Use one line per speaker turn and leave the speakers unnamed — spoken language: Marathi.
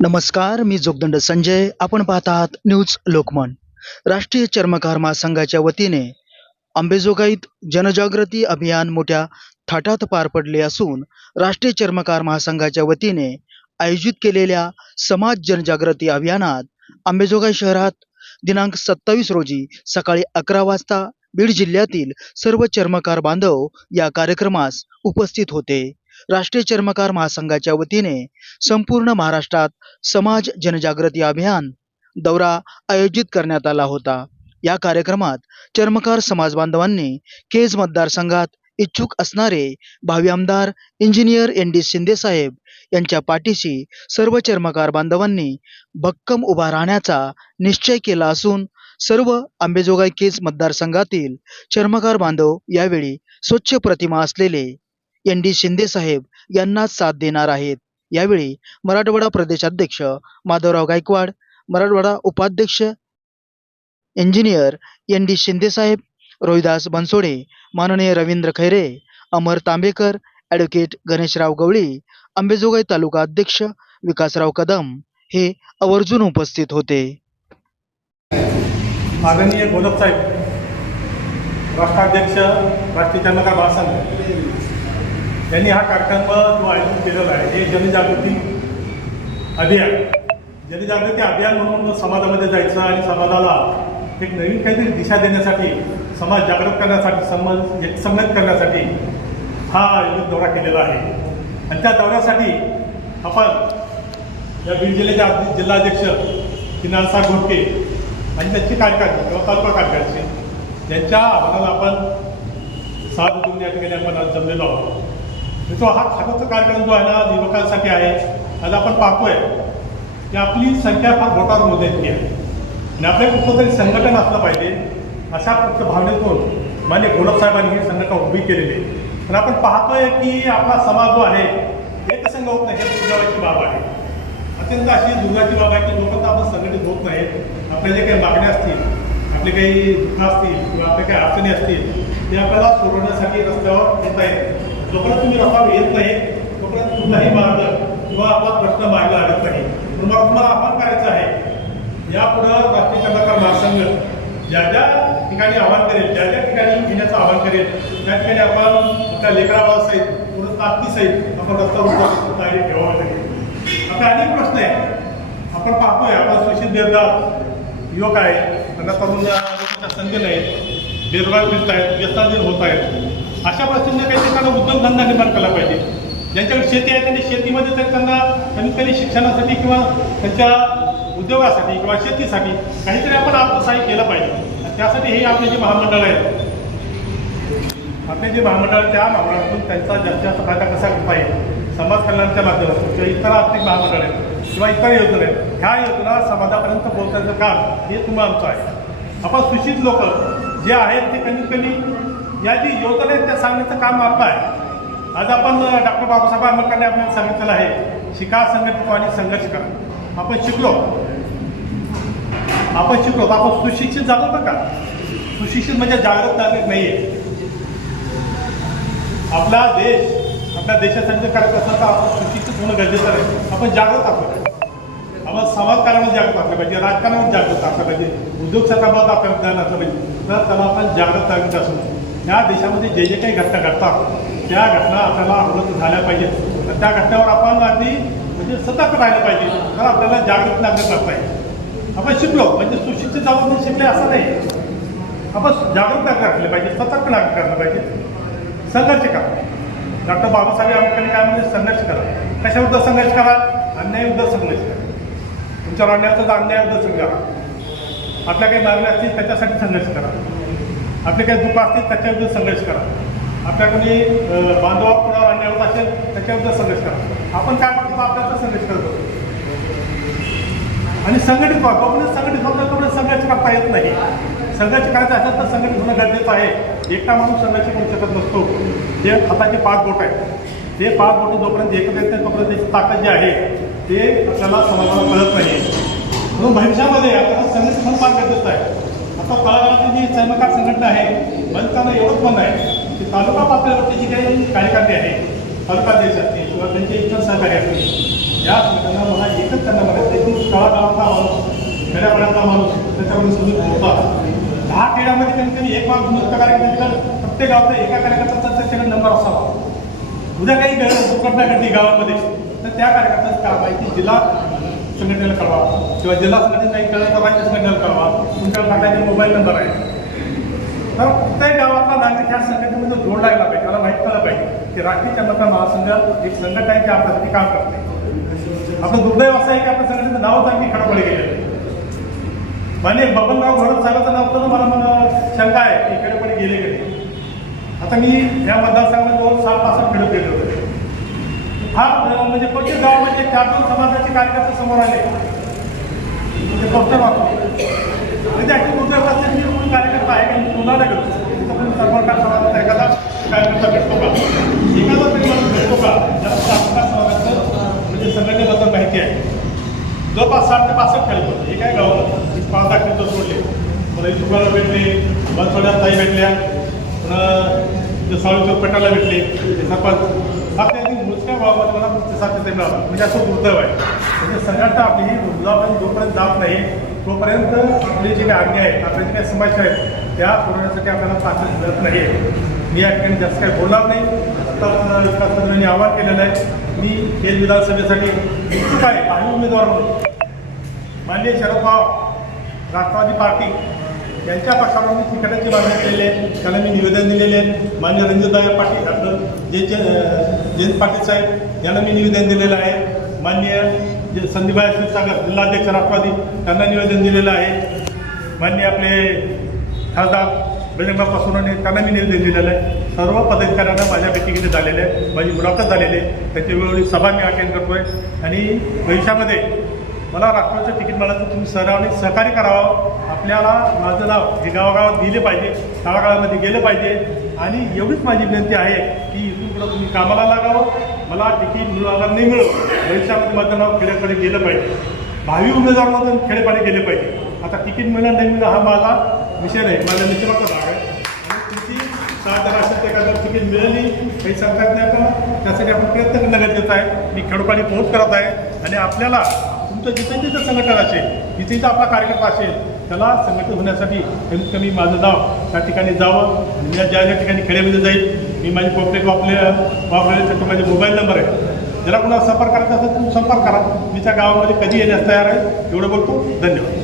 नमस्कार मी जोगदंड संजय. आपण पाहत आहात न्यूज लोकमन. राष्ट्रीय चर्मकार महासंघाच्या वतीने अंबेजोगाईत जनजागृती अभियान मोठ्या थाटात पार पडले असून राष्ट्रीय चर्मकार महासंघाच्या वतीने आयोजित केलेल्या समाज जनजागृती अभियानात अंबेजोगाई शहरात दिनांक सत्तावीस रोजी सकाळी अकरा वाजता बीड जिल्ह्यातील सर्व चर्मकार बांधव या कार्यक्रमास उपस्थित होते. राष्ट्रीय चर्मकार महासंघाच्या वतीने संपूर्ण महाराष्ट्रात समाज जनजागृती अभियान दौरा आयोजित करण्यात आला होता. या कार्यक्रमात चर्मकार समाज बांधवांनी केज मतदारसंघात इच्छुक असणारे भावी आमदार इंजिनियर एन डी शिंदे साहेब यांच्या पाठीशी सर्व चर्मकार बांधवांनी भक्कम उभा राहण्याचा निश्चय केला असून सर्व आंबेजोगाई केज मतदारसंघातील चर्मकार बांधव यावेळी स्वच्छ प्रतिमा असलेले एन डी शिंदे साहेब यांनाच साथ देणार आहेत. यावेळी मराठवाडा प्रदेशाध्यक्ष माधवराव गायकवाड मराठवाडा उपाध्यक्ष इंजिनियर एन डी शिंदेसाहेब रोहिदास बनसोडे माननीय रवींद्र खैरे अमर तांबेकर ॲडव्होकेट गणेशराव गवळी अंबेजोगाई तालुका अध्यक्ष विकासराव कदम हे आवर्जून उपस्थित होते.
आदरणीय गोलपसाहेब राष्ट्राध्यक्ष राष्ट्रीय जनता महासंघ यांनी हा कार्यक्रम जो आयोजित केलेला आहे हे जनजागृती अभियान. जनजागृती अभियान म्हणून समाजामध्ये जायचं आणि समाजाला एक नवीन काहीतरी दिशा देण्यासाठी समाज जागृत करण्यासाठी समाज एकसंगत करण्यासाठी हा आयोजित दौरा केलेला आहे. आणि त्या दौऱ्यासाठी आपण या बीड जिल्ह्याचे जिल्हाध्यक्ष किनारसा घोटके आणि त्यांचे कार्यकारी किंवा तालुका कार्यकर्ते यांच्या आव्हानाला आपण साथ देऊन या ठिकाणी आपण आज जमलेलो आहोत. तो हा खात्याचा कार्यक्रम जो आहे ना युवकांसाठी आहे आज आपण पाहतोय. की आपली संख्या फार मोठ्यावर मोजायची आहे. आणि आपल्या कुठलं तरी संघटन असलं पाहिजे अशा फक्त भावनेतून मान्य साहेबांनी ही संघटना उभी केलेली आहे. तर आपण पाहतोय की आपला समाज जो आहे एकसंघ होत नाही हे दुर्दैवाची बाब आहे. अत्यंत अशी दुर्गाची बाब आहे की लोक तर आपण संघटित होत नाहीत आपल्या जे काही मागण्या असतील आपले काही दुःख असतील किंवा आपल्या काही अडचणी असतील ते आपल्याला सोडवण्यासाठी रस्त्यावर येता येत जोपर्यंत तुम्ही रस्त्यावर येत नाही तोपर्यंत कुठलाही मार्ग किंवा आपला प्रश्न मार्ग लागत नाही. पण मग तुम्हाला आव्हान करायचं आहे यापुढं राष्ट्रीय चंद्रकार महासंघ ज्या ज्या ठिकाणी आव्हान करेल ज्या ज्या ठिकाणी घेण्याचं आव्हान करेल त्या ठिकाणी आपण आपल्या लेकराबाळ सहित पूर्ण ताकदी सहित आपण रस्त्यावर ठेवावं लागेल. आता अनेक प्रश्न आहे आपण पाहतोय आपण सुशील देवदार युवक आहे त्यांना तरुण लोकांच्या संधी नाहीत. बेरोजगार फिरत आहेत व्यसनाधीन होत आहेत. अशा परिस्थितीने काही त्यांना उद्योगधंदा निर्माण केला पाहिजे. ज्यांच्याकडे शेती आहे त्यांनी शेतीमध्ये तर त्यांना कमीत कमी शिक्षणासाठी किंवा त्यांच्या उद्योगासाठी किंवा शेतीसाठी काहीतरी आपण आत्मसहाय्य केलं पाहिजे. त्यासाठी हे आपले जे महामंडळ आहेत आपले जे महामंडळ त्या महामंडळातून त्यांचा जास्तीत जास्त फायदा कसा करता येईल समाज कल्याणच्या माध्यमातून किंवा इतर आर्थिक महामंडळ आहेत किंवा इतर योजना आहेत ह्या योजना समाजापर्यंत पोहोचण्याचं काम हे तुम्हाला आमचं आहे. आपण सुशित लोक जे आहेत ते कमीत कमी या जी योजना आहेत त्या सांगण्याचं काम आपलं आहे. आज आपण डॉक्टर बाबासाहेब आंबेडकरांनी आपल्याला सांगितलेलं आहे शिका संघटित आणि संघर्ष करा. आपण शिकलो. आपण शिकलो. आपण सुशिक्षित झालो ना का? सुशिक्षित म्हणजे जागृत नागरिक नाही आहे आपला देश आपल्या देशासाठी जर करायचं असेल तर आपण सुशिक्षित होणं गरजेचं आहे. आपण जागृत असलं आपण समाजकारणामध्ये जागृत असलं पाहिजे राजकारणामध्ये जागृत असलं पाहिजे उद्योग क्षेत्राबाबत आपल्याला ज्ञान असलं पाहिजे. तर त्याला आपण जागृत नागरिक असू. या देशामध्ये जे जे काही घटना घडतात त्या घटना आपल्याला अवगत झाल्या पाहिजेत. तर त्या घटनेवर आपण आधी म्हणजे सतर्क राहिलं पाहिजे. तर आपल्याला जागृत नागरिक करता येईल आपण शिकलो म्हणजे सुशिक्षित जाऊन शिकले असं नाही. आपण जागरूक राखले पाहिजे सतर्क नागरिक राखलं पाहिजे. संघर्ष करा. डॉक्टर बाबासाहेब आंबेडकरांनी काय म्हणजे संघर्ष करा. कशाविरुद्ध संघर्ष करा? अन्यायविरुद्ध संघर्ष करा. तुमच्यावर अन्यायाचा अन्यायाविरुद्ध संघर्ष करा. आपल्या काही मागण्या असतील त्याच्यासाठी संघर्ष करा. आपले काही दुःख असतील त्याच्याविरुद्ध संघर्ष करा. आपल्या कोणी बांधवा कुणावर अन्याय होत असेल त्याच्याविरुद्ध संघर्ष करा. आपण काय म्हणतो आपल्याचा संघर्ष करतो आणि संघटित व्हा. जोपर्यंत संघटित होतं तोपर्यंत संघर्ष करता येत नाही. संघर्ष करायचा असेल तर संघटित होणं गरजेचं आहे. एकटा माणूस संघर्ष करू शकत नसतो. जे हाताचे पाच बोट आहेत. ते पाच बोट जोपर्यंत एकत्र येत नाही तोपर्यंत त्याची ताकद जी आहे ते आपल्याला समाजाला कळत नाही. म्हणून भविष्यामध्ये आपल्याला संघर्ष म्हणून फार गरजेचं आहे. आता तळागाळाची जी चर्मकार संघटना आहे बंदकांना एवढंच म्हणणं आहे की तालुका पातळीवरती जी काही कार्यकर्ते आहेत तालुका देश असतील किंवा त्यांचे इतर सहकारी असतील या संघटना मला एकच त्यांना म्हणायचं की खेड्यापाड्यातला माणूस त्याच्यामध्ये सुरू होता दहा खेड्यामध्ये कमीत कमी एक माणूस नुसतं कार्यकर्ता प्रत्येक गावचा एका कार्यकर्त्याचा त्याच्याकडे नंबर असावा. उद्या काही गरज दुर्घटना घडली गावामध्ये तर त्या कार्यकर्त्याची काम जिल्हा संघटनेला कळवा. किंवा जिल्हा संघटनेला नाही कळलं तर राज्य संघटनेला कळवा. तुमच्या खात्याचे मोबाईल नंबर आहे तर प्रत्येक गावातला नागरिक ह्या संघटनेमध्ये जोडला गेला पाहिजे. त्याला माहीत कळलं पाहिजे की राष्ट्रीय जनता महासंघ एक संघटन आहे की आपल्यासाठी काम करते आपलं दुर्दैव असं आहे की आपल्या संघटनेचं नावच अगदी खडपडे गेलेलं आहे माने बबनराव घोरत साहेबाचं नाव तर मला मला शंका आहे की खेडेपडे गेले गेले नाही. आता मी या मतदारसंघात दोन साल तासात खेळत गेलो होतो. फार म्हणजे प्रत्येक गावामध्ये म्हणजे चार दोन समाजाचे कार्यकर्ते समोर आले? म्हणजे फक्त वाचतो म्हणजे अशी दुर्दैव असते कोणी कार्यकर्ता आहे की? पुन्हा नाही गेलो. पण सर्वकार समाजाचा एखादा कार्यकर्ता भेटतो का? एखादा तरी माणूस भेटतो का? ज्याला सर्वकार समाजाचं म्हणजे संघटनेबद्दल माहिती आहे. जवळपास साठ ते पासष्ट खेळत होते. हे काय गावामध्ये पाच दाखवतो सोडले. मला तुम्हाला भेटले बनसोड्यात ताई भेटल्या. पुन्हा सावळीचौक पटाला भेटले ते सरपंच हा त्यांनी मोजक्या गावामध्ये मला प्रतिसाद तिथे म्हणजे असं दुर्दैव आहे. म्हणजे संघटना आपली ही उद्यापर्यंत जोपर्यंत जात नाही तोपर्यंत आपले जे काही आज्ञा आहेत आपल्या जे काही समस्या आहेत त्या पुरवण्यासाठी आपल्याला पात्र मिळत नाही मी या ठिकाणी जास्त काही बोलणार नाही. आता विकास मंत्र्यांनी आवाहन केलेलं आहे. मी खेल विधानसभेसाठी इच्छुक आहे. उमेदवार म्हणून. माननीय शरद पवार राष्ट्रवादी पार्टी. त्यांच्या पक्षावर तिकटाची मागणी केलेली आहे. त्यांना मी निवेदन दिलेले आहे माननीय रणजितदाय पाटील आपलं जे जे जयंत पाटील साहेब यांना मी निवेदन दिलेलं आहे. माननीय जे संदीपभाई क्षीरसागर जिल्हाध्यक्ष राष्ट्रवादी त्यांना निवेदन दिलेलं आहे. माननीय आपले खासदार बजरंगराव पासोराने त्यांना मी निवेदन दिलेलं आहे. सर्व पदाधिकाऱ्यांना माझ्या बैठकीने झालेलं आहे. माझी मुलाखत झालेली आहे. त्याच्या वेळोवेळी सभा मी अटेंड करतो आहे आणि भविष्यामध्ये मला राष्ट्रवादीचं तिकीट मिळालं तर तुम्ही सर्वांनी सहकार्य करावं. आपल्याला माझं नाव हे गावागावात गेले पाहिजे. तळागाळामध्ये गेलं पाहिजे. आणि एवढीच माझी विनंती आहे की इथून पुढं तुम्ही कामाला लागावं. मला तिकीट मिळालं नाही मिळो. भविष्यामध्ये माझं नाव खेड्याकडे गेलं पाहिजे. भावी उमेदवारामधून खेडेपाडे गेले पाहिजे. आता तिकीट मिळणार नाही मिळणं हा माझा विषय नाही. माझ्या निश्चिताचा भाग आहे. आणि सात जण असेल एखादं तिकीट मिळाली काही सांगतात नाही आपल्याला त्यासाठी आपण प्रयत्न करणं गरजेचं आहे. मी खेडोपाडी पोहोच करत आहे. आणि आपल्याला तुमचं जिथे जिथे संघटन असेल जिथे जिथं आपला कार्यक्रम असेल त्याला संघटित होण्यासाठी कमीत कमी माझं नाव त्या ठिकाणी जावं आणि मी ज्या ज्या ठिकाणी खेड्यामध्ये जाईल मी माझी पॉपलेट वापरले वापरले त्याचे माझे मोबाईल नंबर आहे. ज्याला कोणाला संपर्क करायचा असेल तुम्ही संपर्क करा. मी त्या गावामध्ये कधी येण्यास तयार आहे एवढं बोलतो. धन्यवाद.